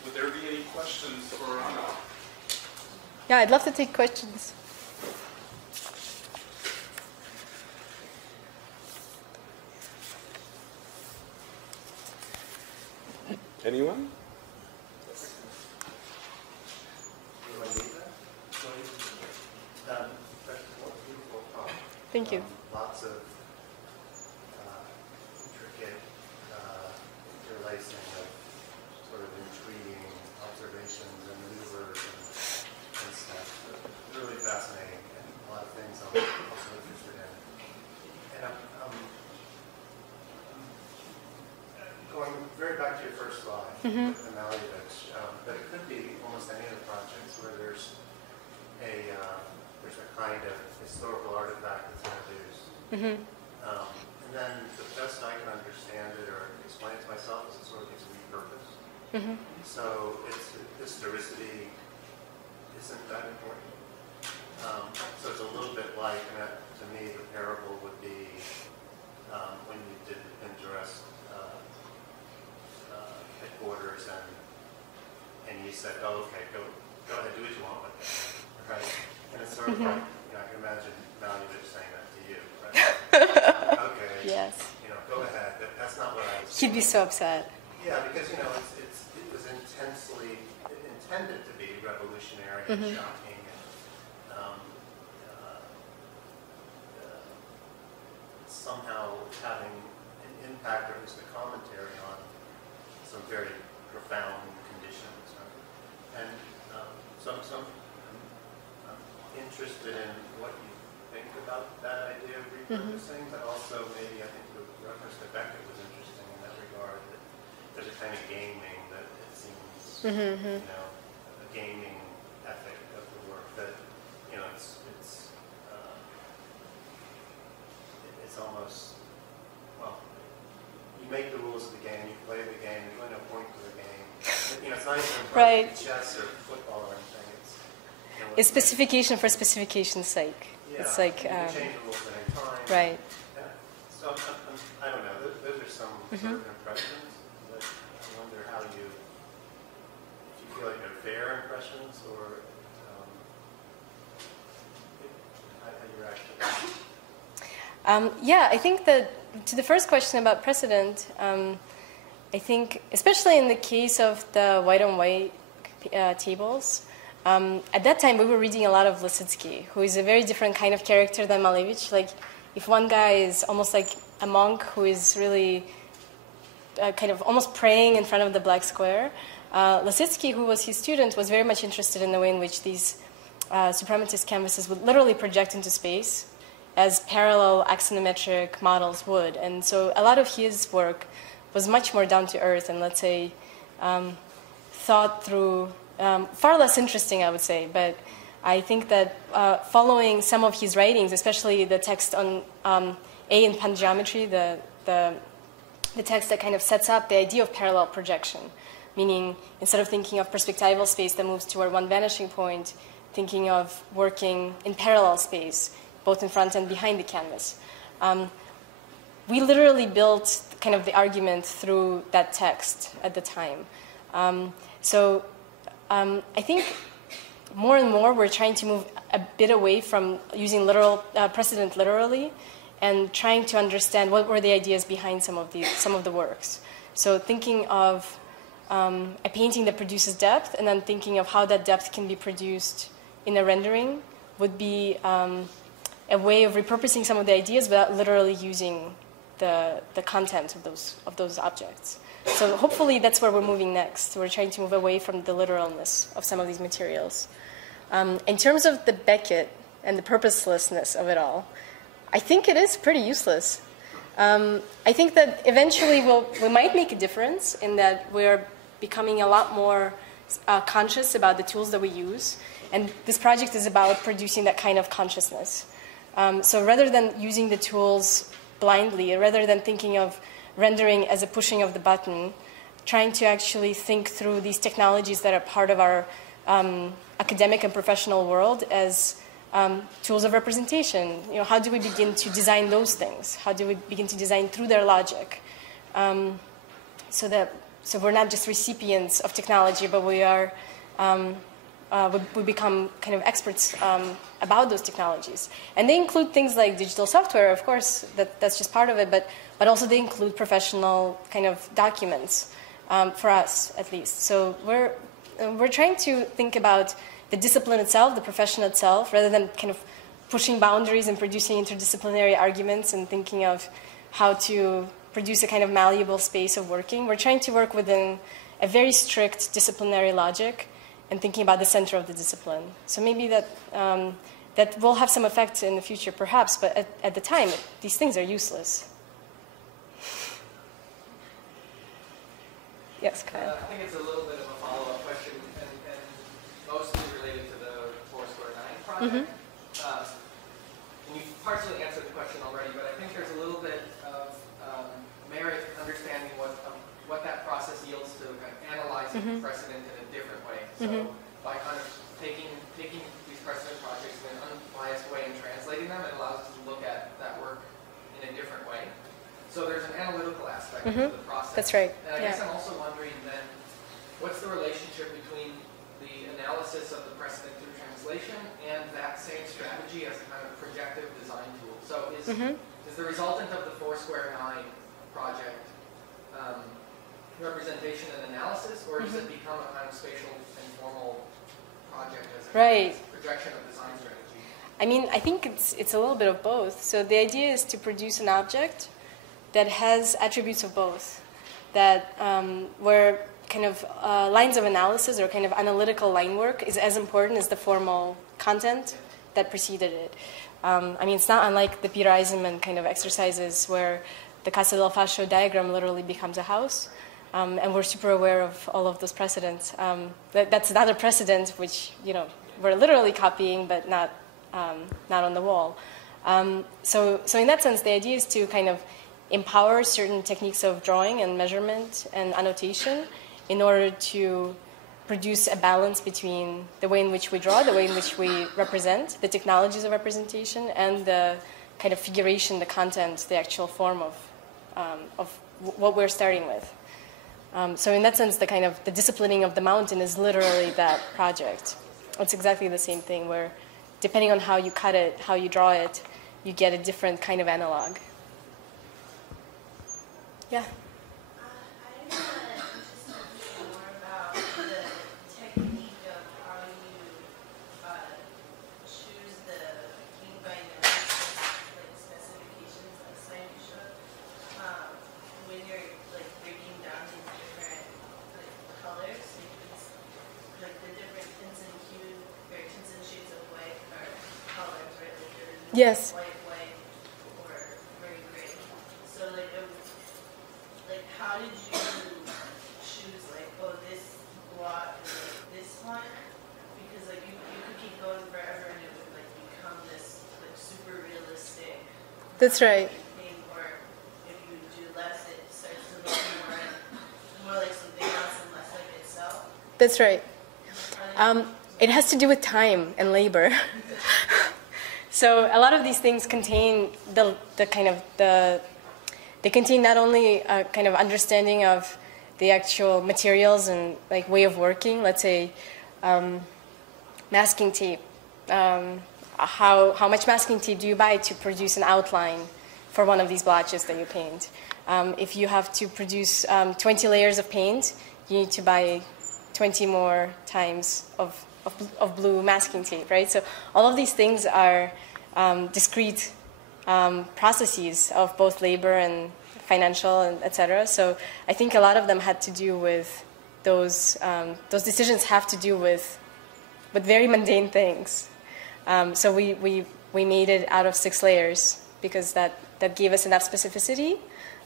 Would there be any questions for Anna? Yeah, I'd love to take questions. Anyone? Thank you. Lots of intricate interlacing of sort of intriguing observations and maneuvers and stuff. Really fascinating, and a lot of things I'm also interested in. And I'm going very back to your first slide, with the Mullion, but it could be almost any of the projects where there's a kind of historical artifact that's introduced. And then the best I can understand it or explain it to myself is it sort of gets repurposed. So it's historicity isn't that important. So it's a little bit like, to me, the parable would be when you did the Pinterest headquarters and you said, oh, okay, go ahead, do what you want with it, right? And it's sort of like, I can imagine Mullion saying that to you, right? Okay, Yes. Go ahead. That's not what I was He'd be doing. so upset. Yeah, because, it was intended to be revolutionary and shocking and somehow having an impact or at least a commentary on some very profound conditions, right? And so I'm interested in what you think about that idea of repurposing, but also maybe I think the reference to Beckett was interesting in that regard, that there's a kind of gaming that it seems, a gaming ethic of the work that, it's almost, well, you make the rules of the game, you play the game, there's really no point to the game. It's not even Right. chess or football or anything. It's specification for specification's sake. Yeah, It's like, you can change the rules at any time. right. So I don't know. Those are some sort of impressions, but I wonder how if you feel like they're fair impressions or how you react to that. Yeah, I think that to the first question about precedent, I think, especially in the case of the white-on-white tables, at that time we were reading a lot of Lisitsky, who is a very different kind of character than Malevich. Like, if one guy is almost like a monk who is really kind of almost praying in front of the black square, Lisitsky, who was his student, was very much interested in the way in which these suprematist canvases would literally project into space as parallel axonometric models would. And so a lot of his work was much more down to earth and, let's say, thought through, far less interesting, I would say. But I think that following some of his writings, especially the text on A in pangeometry, the text that kind of sets up the idea of parallel projection, meaning instead of thinking of perspectival space that moves toward one vanishing point, thinking of working in parallel space, both in front and behind the canvas. We literally built kind of the argument through that text at the time. So I think more and more we're trying to move a bit away from using precedent literally and trying to understand what were the ideas behind some of the works. So thinking of a painting that produces depth and then thinking of how that depth can be produced in a rendering would be a way of repurposing some of the ideas without literally using the content of those objects. So hopefully that's where we're moving next. We're trying to move away from the literalness of some of these materials. In terms of the Beckett and the purposelessness of it all, I think it is pretty useless. I think that eventually we might make a difference in that we're becoming a lot more conscious about the tools that we use. And this project is about producing that kind of consciousness. So rather than using the tools blindly, rather than thinking of rendering as a pushing of the button, trying to actually think through these technologies that are part of our academic and professional world as tools of representation. How do we begin to design those things? How do we begin to design through their logic? So we're not just recipients of technology, but we are we become kind of experts about those technologies. And they include things like digital software, of course, that's just part of it, but also they include professional kind of documents, for us at least. So we're trying to think about the discipline itself, the profession itself, rather than kind of pushing boundaries and producing interdisciplinary arguments and thinking of how to produce a kind of malleable space of working. We're trying to work within a very strict disciplinary logic and thinking about the center of the discipline. So maybe that will have some effect in the future, perhaps, but at the time, these things are useless. Yes, Kyle. I think it's a little bit of a follow-up question, and mostly related to the Foursquare 9 project. And you've partially answered the question already, but I think there's a little bit of merit understanding what that process yields to kind of analyzing precedent in a different way. So by kind of taking these precedent projects in an unbiased way and translating them, it allows us to look at that work in a different way. So there's an analytical aspect to the process. That's right. And I guess I'm also wondering then, what's the relationship between the analysis of the precedent through translation and that same strategy as a kind of projective design tool? So is the resultant of the Foursquare 9 project representation and analysis, or does it become a kind of spatial and formal project as a kind of projection of design strategy? I mean, I think it's a little bit of both. So the idea is to produce an object that has attributes of both, that where kind of lines of analysis or kind of analytical line work is as important as the formal content that preceded it. I mean, it's not unlike the Peter Eisenman kind of exercises where the Casa del Fascio diagram literally becomes a house, and we're super aware of all of those precedents. That's another precedent which, we're literally copying, but not on the wall. So in that sense, the idea is to kind of empower certain techniques of drawing and measurement and annotation in order to produce a balance between the way in which we draw, the way in which we represent, the technologies of representation, and the kind of figuration, the content, the actual form of what we're starting with. So in that sense, the disciplining of the mountain is literally that project. It's exactly the same thing where depending on how you cut it, how you draw it, you get a different kind of analog. Yeah. I just want to understand more about the technique of how you choose the ink binder specifications like Sci-ARC when you're breaking down these different colors, like the different tints and hues or tints and shades of Yes. white, or very gray. So like, like how did you choose like, oh, this block is like this one? Because like you could keep going forever and it would like become this like super realistic That's right. thing, or if you do less, it starts to look more like something else and less like itself. That's right. It has to do with time and labor. So a lot of these things contain they contain not only a kind of understanding of the actual materials and like way of working. Let's say masking tape. How much masking tape do you buy to produce an outline for one of these blotches that you paint? If you have to produce 20 layers of paint, you need to buy 20 more times of blue masking tape, right? So all of these things are discrete processes of both labor and financial and et cetera. So I think a lot of them had to do with those decisions have to do with very mundane things. So we made it out of 6 layers because that gave us enough specificity,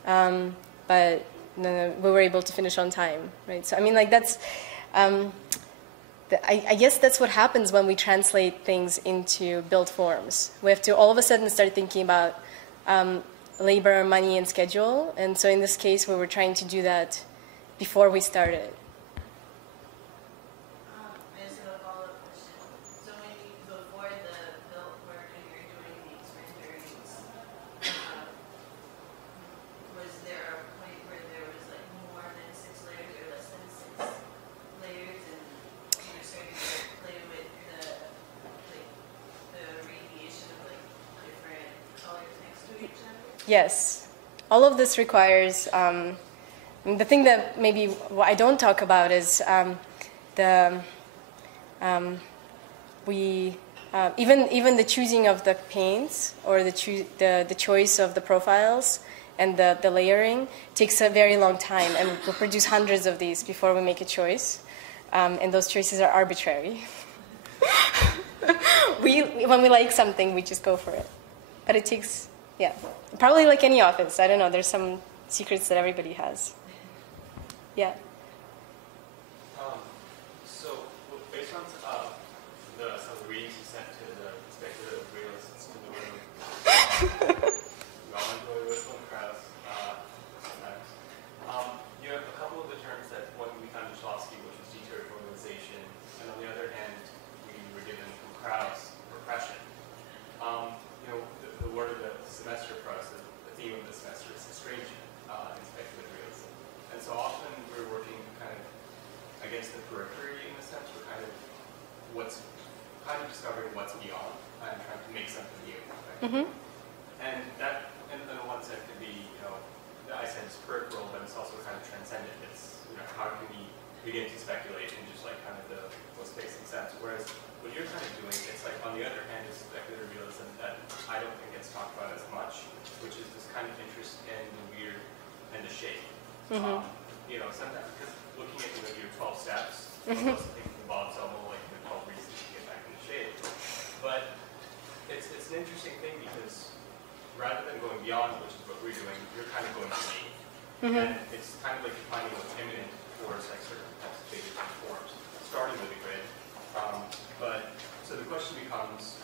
but we were able to finish on time, right? So I mean, like that's, I guess that's what happens when we translate things into built forms. We have to all of a sudden start thinking about labor, money, and schedule. And so in this case, we were trying to do that before we started. I just have a follow-up question. So when you, before the built work and you're doing these renderings, was there a point where there was like more than 6 layers or less than 6 layers, and you were starting to play with the radiation of like different colors next to each other? Yes. All of this requires, the thing that maybe I don't talk about is even the choosing of the paints or the choice of the profiles and the layering takes a very long time, and we'll produce hundreds of these before we make a choice, and those choices are arbitrary. When we like something, we just go for it, but it takes, yeah, probably like any office. I don't know. There's some secrets that everybody has. Yeah. So, based on some of the readings you sent to the speculative realists in the room, we all enjoy Whistling Krauss sometimes. You have a couple of the terms that one we found in Slocum, which was deterritorialization, and on the other hand, we were given from Krauss, repression. The word of the semester for us, the theme of the semester is estrangement in speculative realism. And so often we're working kind of against the periphery in a sense. We're kind of discovering what's beyond and trying to make something new. Right? Mm-hmm. And that, in one sense, could be, I said it's peripheral, but it's also kind of transcendent. It's, how can we begin to speculate in just like kind of the most basic sense? Whereas what you're kind of doing, it's like on the other hand is speculative realism that I don't think gets talked about as much, which is this kind of interest in the weird and the shape. Mm-hmm. Sometimes because looking at your 12 steps, Mm-hmm. most things involve almost like the 12 reasons to get back into shape. But it's an interesting thing because rather than going beyond, which is what we're doing, you're kind of going deep. Mm-hmm. And it's kind of like defining what's imminent towards like certain types of figures and forms, starting with a grid. So the question becomes,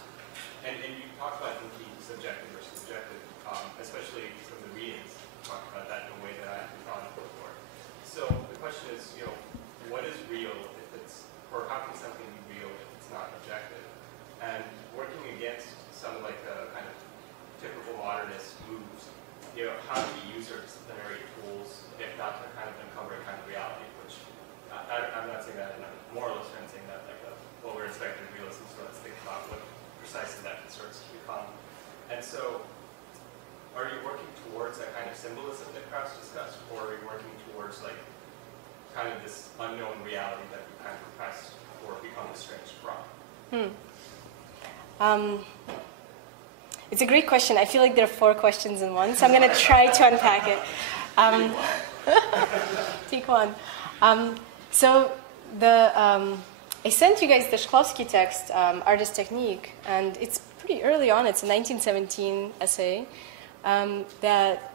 and you talked about thinking subjective versus subjective, especially from the readings, talked about that in a way that I haven't thought of before. So the question is, what is real if it's, or how can something be real if it's not objective? And working against some like the kind of typical modernist moves, how do we use our disciplinary tools if not to kind of uncovering kind of reality, which I'm not saying that in a moralist, I'm saying that like we're in speculative realism, so let's think about what precisely that concerns to become. And so, are you working towards that kind of symbolism that Krauss discussed, or are you working towards like kind of this unknown reality that we kind of repress or become estranged from? It's a great question. I feel like there are 4 questions in one, so I'm going to try to unpack it. Take one. So I sent you guys the Shklovsky text, Artist Technique, and it's pretty early on. It's a 1917 essay that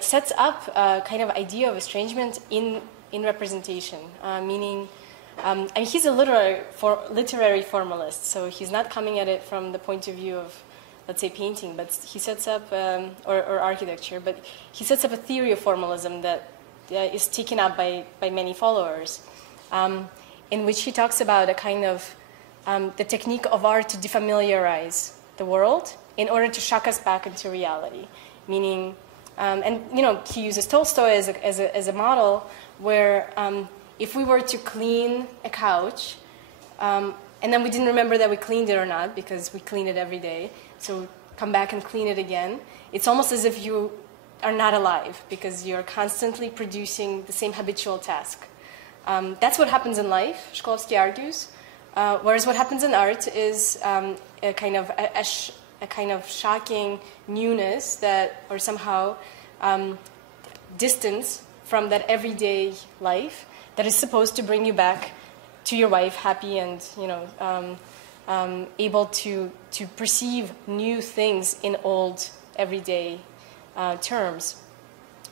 sets up a kind of idea of estrangement in representation, meaning, and he's a literary formalist, so he's not coming at it from the point of view of, let's say, painting, but he sets up, or architecture, but he sets up a theory of formalism that is taken up by many followers, in which he talks about a kind of the technique of art to defamiliarize the world in order to shock us back into reality, meaning, and he uses Tolstoy as a model where if we were to clean a couch, and then we didn't remember that we cleaned it or not because we clean it every day, so come back and clean it again, it's almost as if you are not alive because you're constantly producing the same habitual task. That's what happens in life, Shklovsky argues, whereas what happens in art is a kind of shocking newness that, or somehow distance from that everyday life that is supposed to bring you back to your wife happy and able to perceive new things in old everyday terms.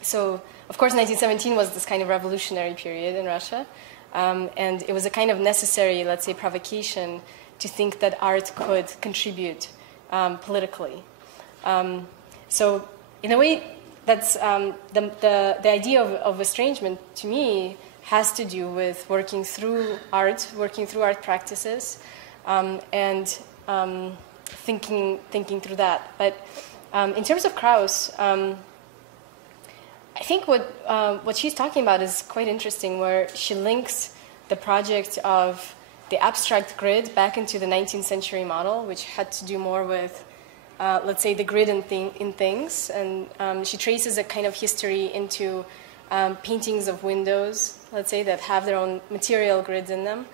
So, of course, 1917 was this kind of revolutionary period in Russia, and it was a kind of necessary, let's say, provocation to think that art could contribute politically. So, in a way, that's the idea of estrangement to me has to do with working through art practices, and thinking through that. But in terms of Krauss, I think what she's talking about is quite interesting, where she links the project of the abstract grid back into the 19th century model, which had to do more with, let's say, the grid in things. And she traces a kind of history into paintings of windows, let's say, that have their own material grids in them,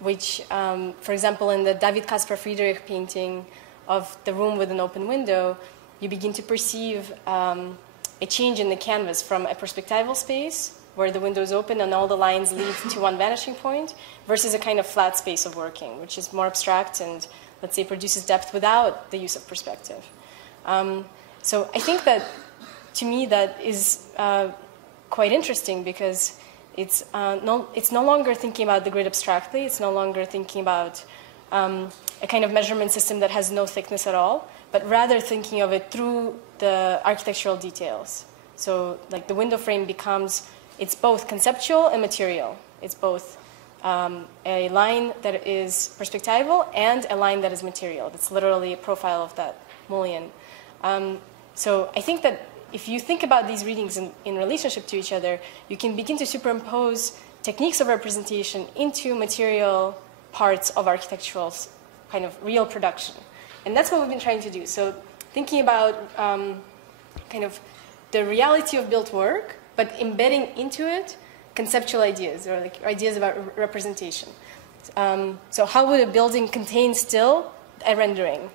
which, for example, in the David Caspar Friedrich painting of the room with an open window, you begin to perceive a change in the canvas from a perspectival space where the window is open and all the lines lead to one vanishing point, versus a kind of flat space of working, which is more abstract and, let's say, produces depth without the use of perspective. So I think that, to me, that is quite interesting because it's no longer thinking about the grid abstractly. It's no longer thinking about a kind of measurement system that has no thickness at all, but rather thinking of it through the architectural details. So, like, the window frame becomes, it's both conceptual and material. It's both a line that is perspectival and a line that is material. That's literally a profile of that Mullion. So I think that if you think about these readings in relationship to each other, you can begin to superimpose techniques of representation into material parts of architectural kind of real production. And that's what we've been trying to do. So thinking about kind of the reality of built work, but embedding into it conceptual ideas, or like ideas about representation. So how would a building contain still a rendering?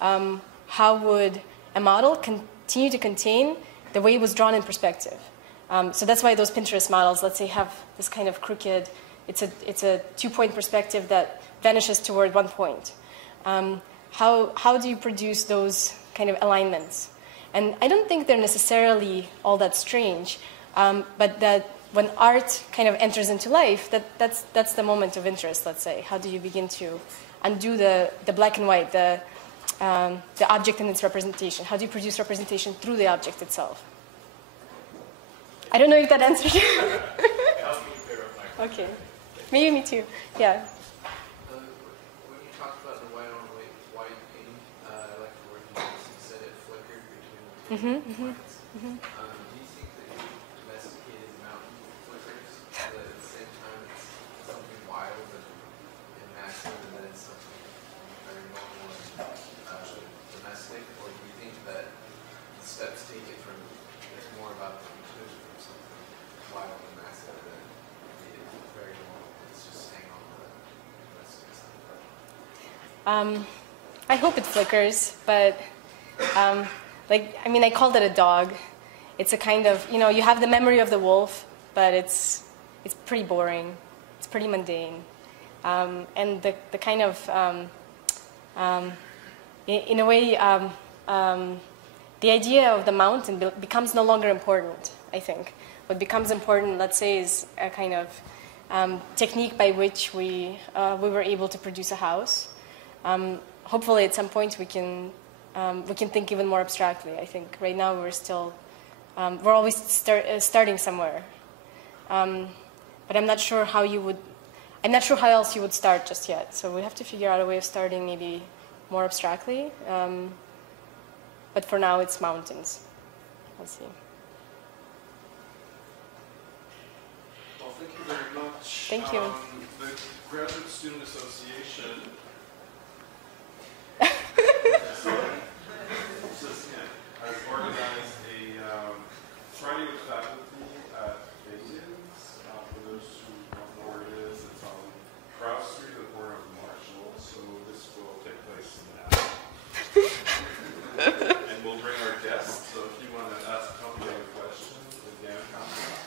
How would a model continue to contain the way it was drawn in perspective? So that's why those Pinterest models, let's say, have this kind of crooked, it's a two-point perspective that vanishes toward 1 point. How do you produce those kind of alignments? And I don't think they're necessarily all that strange, but that when art kind of enters into life, that's the moment of interest, let's say. How do you begin to undo the black and white, the object and its representation? How do you produce representation through the object itself? I don't know if that answered you. Okay. Maybe me too. Yeah. When you talked about the white on white painting, I like the word you said it flickered between the two points. Do you think that you domesticated mountain flickers, that at the same time it's something wild and massive, and then it's something very normal and domestic, or do you think that the steps taken from it's more about the conclusion from something wild and massive than it's very normal? It's just staying on the domestic side. I hope it flickers, but I called it a dog. It's a kind of, you have the memory of the wolf, but it's pretty boring. It's pretty mundane. And the kind of in a way, the idea of the mountain becomes no longer important, I think. What becomes important, let's say, is a kind of technique by which we were able to produce a house. Hopefully, at some point, we can think even more abstractly. I think right now we're always starting somewhere, but I'm not sure how else you would start just yet. So we have to figure out a way of starting maybe more abstractly. But for now, it's mountains. Let's see. Well, thank you very much. Thank you. The Graduate Student Association has organized a Friday with faculty at Vanishing. For those who don't know where it is, it's on Cross Street at the corner of Marshall. So this will take place in an hour. And we'll bring our guests. So if you want to ask a couple of questions, again, come up.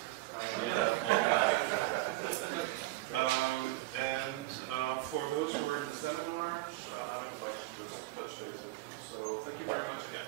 And for those who are in the seminar, I would like to just touch base with you. So thank you very much again.